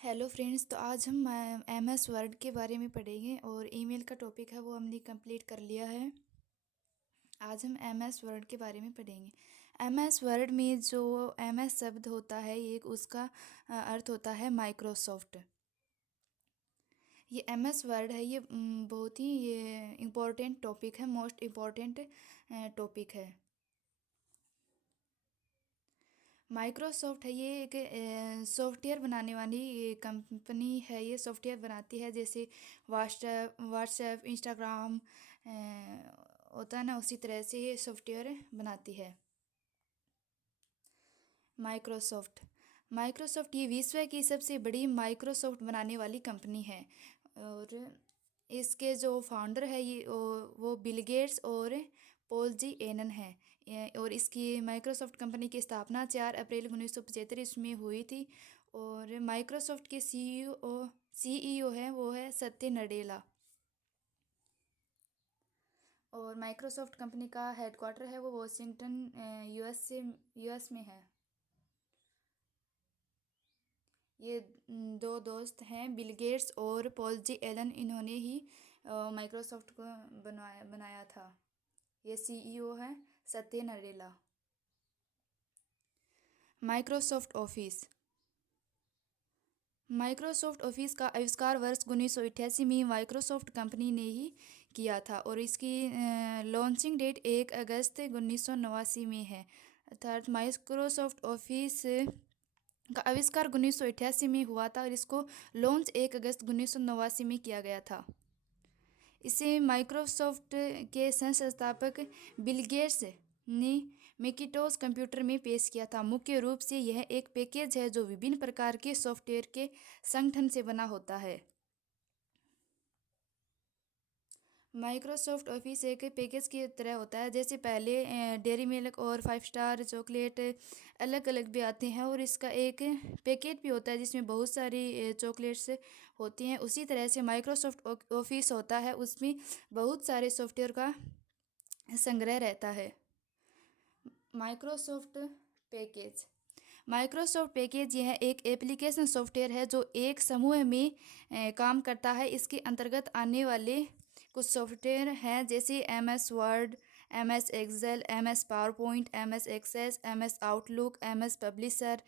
Hello friends, तो आज हम एम एस वर्ड के बारे में पढ़ेंगे और ईमेल का टॉपिक है वो हमने कंप्लीट कर लिया है। आज हम एम एस वर्ड के बारे में पढ़ेंगे। एम एस वर्ड में जो एम एस शब्द होता है एक उसका अर्थ होता है माइक्रोसॉफ्ट। ये एम एस वर्ड है, ये बहुत ही ये इम्पोर्टेंट टॉपिक है, मोस्ट इम्पोर्टेंट टॉपिक है। माइक्रोसॉफ्ट है, ये एक सॉफ्टवेयर बनाने वाली कंपनी है। ये सॉफ्टवेयर बनाती है, जैसे व्हाट्सएप इंस्टाग्राम होता है ना, उसी तरह से ये सॉफ्टवेयर बनाती है माइक्रोसॉफ्ट। माइक्रोसॉफ्ट ये विश्व की सबसे बड़ी माइक्रोसॉफ्ट बनाने वाली कंपनी है। और इसके जो फाउंडर है वो बिल गेट्स और पॉल जी एलन है। और इसकी माइक्रोसॉफ्ट कंपनी की स्थापना 4 अप्रैल 1975 ईस्वी में हुई थी। और माइक्रोसॉफ्ट के सीईओ है वो है सत्य नडेला। और माइक्रोसॉफ्ट कंपनी का हेडक्वार्टर है वो वॉशिंगटन यूएस में है। ये दो दोस्त हैं, बिल गेट्स और पॉल जी एलन। इन्होंने ही माइक्रोसॉफ्ट को बनाया था। ये सीईओ है सत्य Nadella. Microsoft office. Microsoft office का आविष्कार वर्ष 1988 में माइक्रोसॉफ्ट कंपनी ने ही किया था। और इसकी लॉन्चिंग डेट 1 अगस्त 1989 में है। अर्थात माइक्रोसॉफ्ट ऑफिस का आविष्कार 1988 में हुआ था और इसको लॉन्च 1 अगस्त 1989 में किया गया था। इसे माइक्रोसॉफ्ट के संस्थापक बिल गेट्स ने मैकिंटोश कंप्यूटर में पेश किया था। मुख्य रूप से यह एक पैकेज है जो विभिन्न प्रकार के सॉफ्टवेयर के संगठन से बना होता है। माइक्रोसॉफ्ट ऑफिस एक पैकेज की तरह होता है। जैसे पहले डेयरी मिल्क और 5 स्टार चॉकलेट अलग अलग भी आते हैं, और इसका एक पैकेट भी होता है जिसमें बहुत सारी चॉकलेट्स होती हैं। उसी तरह से माइक्रोसॉफ्ट ऑफिस होता है, उसमें बहुत सारे सॉफ्टवेयर का संग्रह रहता है। Microsoft package. माइक्रोसॉफ्ट पैकेज यह एक एप्लीकेशन सॉफ्टवेयर है जो एक समूह में काम करता है। इसके अंतर्गत आने वाले कुछ सॉफ्टवेयर हैं, जैसे M S Word, M S Excel, M S PowerPoint, M S Access, M S Outlook, M S Publisher,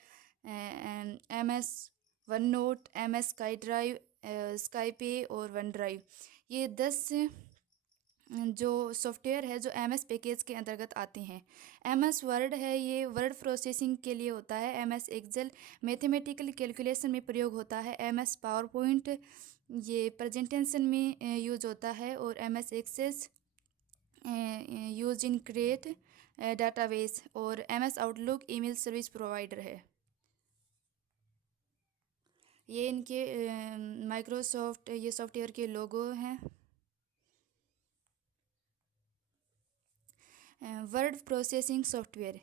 M S OneNote, M S SkyDrive, Skype और वन ड्राइव। ये 10 जो software है जो M S package के अंतर्गत आते हैं। M S word है, ये वर्ड प्रोसेसिंग के लिए होता है। M S Excel mathematical calculation में प्रयोग होता है। एम एस पावर पॉइंट ये प्रेजेंटेशन में यूज होता है। और M S Access use in create database. और M S Outlook email service provider है। ये इनके माइक्रोसॉफ्ट ये सॉफ्टवेयर के लोगो हैं। वर्ड प्रोसेसिंग सॉफ्टवेयर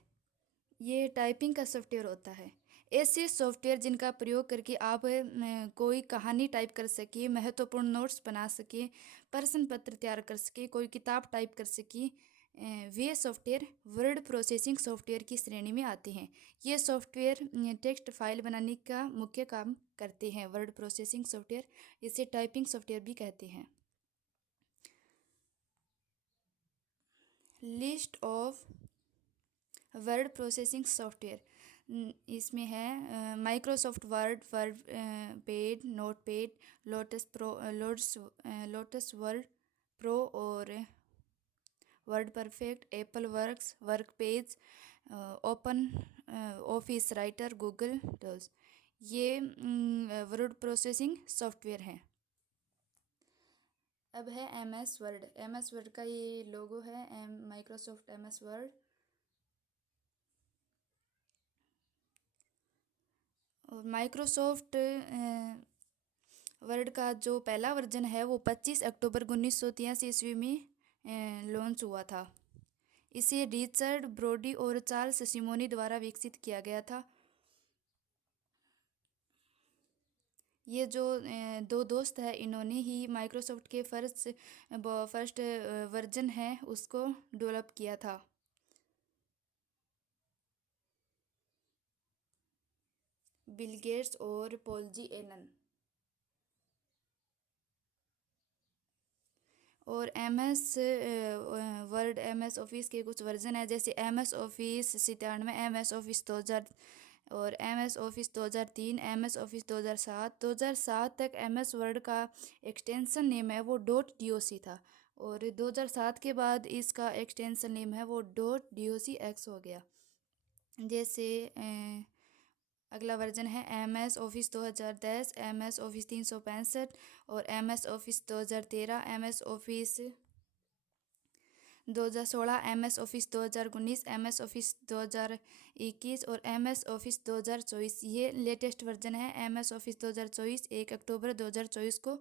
ये टाइपिंग का सॉफ्टवेयर होता है। ऐसे सॉफ्टवेयर जिनका प्रयोग करके आप कोई कहानी टाइप कर सके, महत्वपूर्ण नोट्स बना सके, प्रश्न पत्र तैयार कर सके, कोई किताब टाइप कर सके, वे सॉफ्टवेयर वर्ड प्रोसेसिंग सॉफ्टवेयर की श्रेणी में आते हैं। ये सॉफ्टवेयर टेक्स्ट फाइल बनाने का मुख्य काम करते हैं। वर्ड प्रोसेसिंग सॉफ्टवेयर, इसे टाइपिंग सॉफ्टवेयर भी कहते हैं। List of word processing software इसमें है Microsoft Word, WordPad, Notepad, Lotus Word Pro और WordPerfect, AppleWorks, work page, OpenOffice Writer, Google Docs. ये वर्ड प्रोसेसिंग सॉफ्टवेयर हैं। अब है M S Word. M S Word का ये logo है, माइक्रोसॉफ्ट एम एस वर्ड। और Microsoft Word का जो पहला वर्जन है वो 25 अक्टूबर 1983 ईस्वी में लॉन्च हुआ था। इसे रिचर्ड ब्रोडी और चार्ल्स सिमोनी द्वारा विकसित किया गया था। ये जो दो दोस्त हैं, इन्होंने ही माइक्रोसॉफ्ट के फर्स्ट वर्जन है उसको डेवलप किया था। बिल गेट्स और पॉल जी एलन। और M S Word, M S Office के कुछ वर्जन है, जैसे M S Office 97, M S Office 2000 और M S Office 2003, M S Office 2007। 2007 तक एम एस वर्ड का एक्सटेंशन नेम है वो डॉट डी ओ सी था, और 2007 के बाद इसका एक्सटेंशन नेम है वो dot D O C X हो गया। जैसे अगला वर्जन है M S Office 2010, M S Office 365 और M S Office 2013, M S Office 2016, M S Office 2019, M S Office 2021 और एम एस ऑफिस 2024। ये लेटेस्ट वर्जन है। एम एस ऑफिस 2024 1 अक्टूबर 2024 को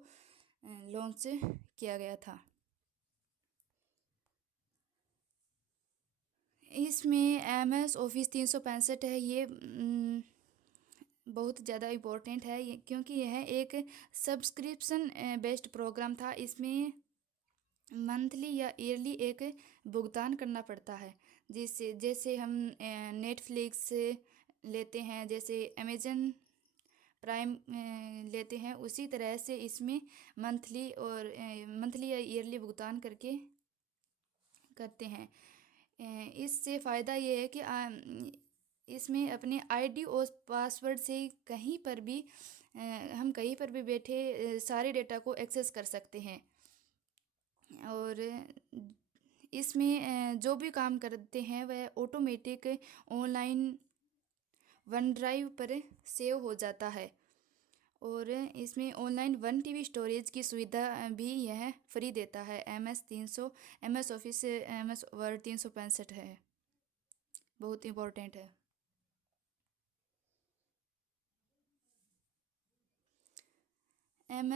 लॉन्च किया गया था। इसमें एम एस ऑफिस 365 है, ये बहुत ज़्यादा इम्पोर्टेंट है ये, क्योंकि यह एक सब्सक्रिप्शन बेस्ड प्रोग्राम था। इसमें मंथली या ईयरली एक भुगतान करना पड़ता है, जिससे जैसे हम नेटफ्लिक्स लेते हैं, जैसे अमेजन प्राइम लेते हैं, उसी तरह से इसमें मंथली या ईयरली भुगतान करते हैं। इससे फ़ायदा ये है कि इसमें अपने आईडी और पासवर्ड से हम कहीं पर भी बैठे सारे डेटा को एक्सेस कर सकते हैं। और इसमें जो भी काम करते हैं वह ऑटोमेटिक ऑनलाइन वन ड्राइव पर सेव हो जाता है। और इसमें ऑनलाइन 1 TB स्टोरेज की सुविधा भी यह फ्री देता है। M S Office, M S Word 365 है, बहुत इम्पोर्टेंट है। एम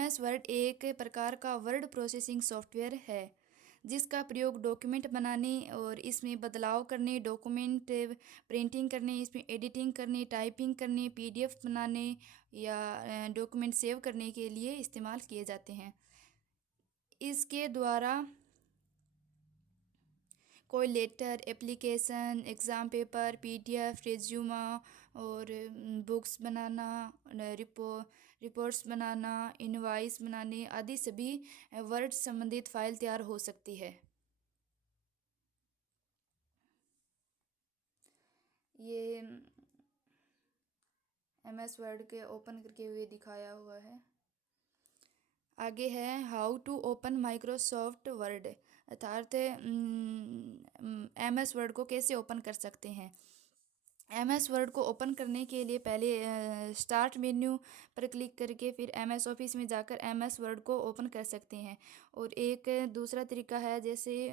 एस वर्ड एक प्रकार का वर्ड प्रोसेसिंग सॉफ्टवेयर है, जिसका प्रयोग डॉक्यूमेंट बनाने और इसमें बदलाव करने, डॉक्यूमेंट प्रिंटिंग करने, इसमें एडिटिंग करने, टाइपिंग करने, PDF बनाने या डॉक्यूमेंट सेव करने के लिए इस्तेमाल किए जाते हैं। इसके द्वारा कोई letter, application, exam paper, PDF, resume और बुक्स बनाना, रिपोर्ट्स बनाना, इनवाइस बनाने आदि सभी वर्ड संबंधित फाइल तैयार हो सकती है। ये एम एस वर्ड के ओपन करके हुए दिखाया हुआ है। आगे है how to open Microsoft Word, अर्थात एम एस वर्ड को कैसे ओपन कर सकते हैं। एम एस वर्ड को ओपन करने के लिए पहले स्टार्ट मेन्यू पर क्लिक करके फिर एम एस ऑफिस में जाकर एम एस वर्ड को ओपन कर सकते हैं। और एक दूसरा तरीका है, जैसे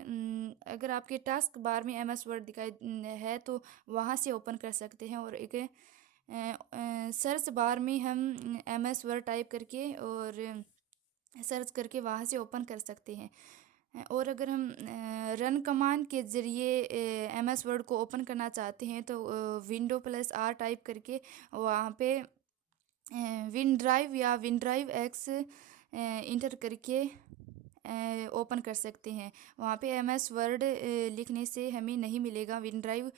अगर आपके टास्क बार में एम एस वर्ड दिखाई है तो वहाँ से ओपन कर सकते हैं। और एक सर्च बार में हम एम एस वर्ड टाइप करके और सर्च करके वहाँ से ओपन कर सकते हैं। और अगर हम रन कमांड के ज़रिए एम एस वर्ड को ओपन करना चाहते हैं तो Windows+R टाइप करके वहाँ पे विन ड्राइव या विन ड्राइव एक्स इंटर करके ओपन कर सकते हैं। वहाँ पे एम एस वर्ड लिखने से हमें नहीं मिलेगा win drive,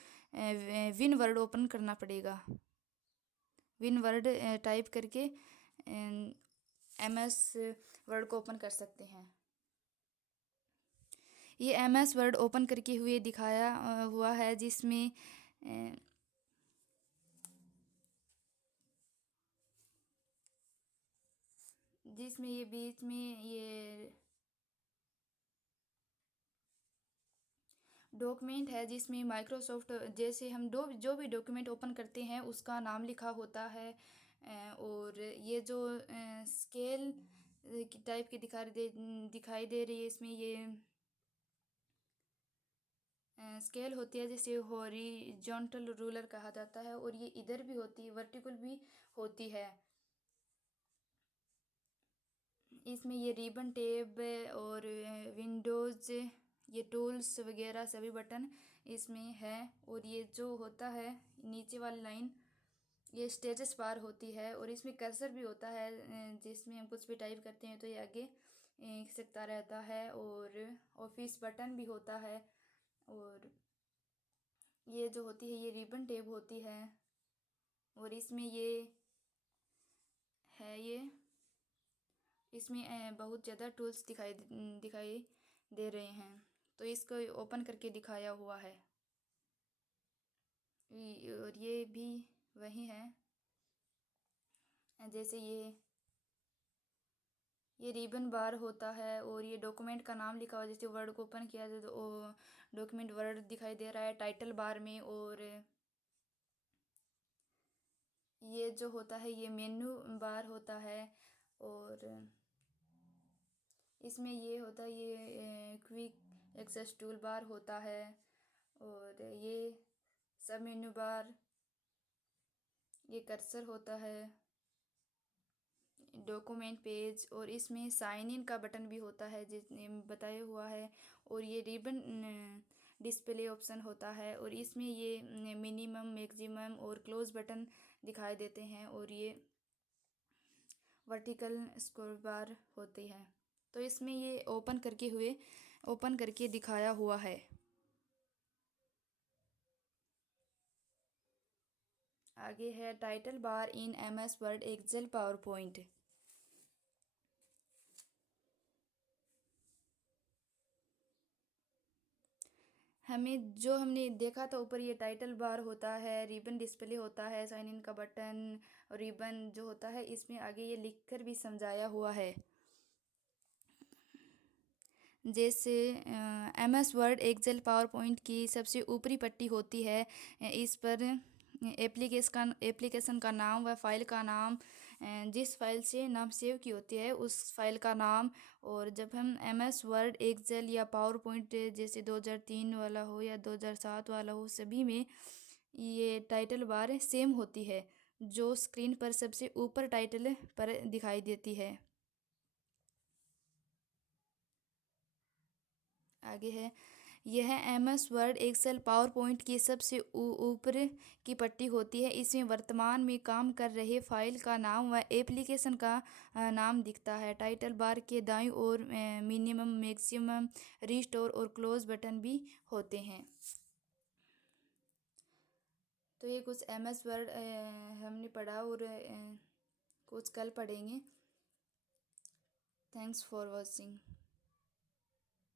win word open करना पड़ेगा। विन वर्ड टाइप करके एम एस वर्ड को ओपन कर सकते हैं। ये एम एस वर्ड ओपन करके हुए दिखाया हुआ है, जिसमें ये बीच में ये डॉक्यूमेंट है, जिसमें माइक्रोसॉफ्ट जैसे हम जो भी डॉक्यूमेंट ओपन करते हैं उसका नाम लिखा होता है। और ये जो स्केल की टाइप की दिखाई दे रही है, इसमें ये स्केल होती है, जैसे हॉरिजॉन्टल रूलर कहा जाता है, और ये इधर भी होती है, वर्टिकल भी होती है। इसमें ये रिबन टैब और विंडोज़, ये टूल्स वगैरह सभी बटन इसमें है। और ये जो होता है नीचे वाली लाइन, ये स्टेटस बार होती है। और इसमें कर्सर भी होता है, जिसमें हम कुछ भी टाइप करते हैं तो ये आगे खिसकता रहता है। और ऑफिस बटन भी होता है। और ये जो होती है ये रिबन टैब होती है। और इसमें ये है, ये इसमें बहुत ज़्यादा टूल्स दिखाई दे रहे हैं। तो इसको ओपन करके दिखाया हुआ है। और ये भी वही है, जैसे ये रिबन बार होता है और ये डॉक्यूमेंट का नाम लिखा हुआ है। जैसे वर्ड को ओपन किया जाए तो डॉक्यूमेंट वर्ड दिखाई दे रहा है टाइटल बार में। और ये जो होता है ये मेन्यू बार होता है। और इसमें ये होता है, ये क्विक एक्सेस टूल बार होता है। और ये सब मेन्यू बार, ये कर्सर होता है, डॉक्यूमेंट पेज। और इसमें साइन इन का बटन भी होता है जिसने बताया हुआ है। और ये रिबन डिस्प्ले ऑप्शन होता है। और इसमें ये मिनिमम, मैक्सिमम और क्लोज बटन दिखाई देते हैं। और ये वर्टिकल स्क्रॉल बार होती है। तो इसमें ये ओपन करके दिखाया हुआ है। आगे है title bar in MS Word, Excel, PowerPoint. हमने देखा था ऊपर, ये टाइटल बार होता है, रिबन डिस्प्ले होता है, साइन इन का बटन और रिबन जो होता है, इसमें आगे ये लिखकर भी समझाया हुआ है। जैसे MS Word, Excel, PowerPoint की सबसे ऊपरी पट्टी होती है। इस पर एप्लीकेशन का नाम व फाइल का नाम, जिस फाइल से नाम सेव की होती है उस फाइल का नाम। और जब हम MS वर्ड, एक्सेल या पावर पॉइंट जैसे 2003 वाला हो या 2007 वाला हो, सभी में ये टाइटल बार सेम होती है, जो स्क्रीन पर सबसे ऊपर टाइटल पर दिखाई देती है। आगे है, यह MS Word, Excel, PowerPoint की सबसे ऊपर की पट्टी होती है। इसमें वर्तमान में काम कर रहे फाइल का नाम व एप्लीकेशन का नाम दिखता है। टाइटल बार के दाईं ओर मिनिमम, मैक्सिमम, रिस्टोर और क्लोज बटन भी होते हैं। तो ये कुछ MS वर्ड हमने पढ़ा और कुछ कल पढ़ेंगे। Thanks for watching.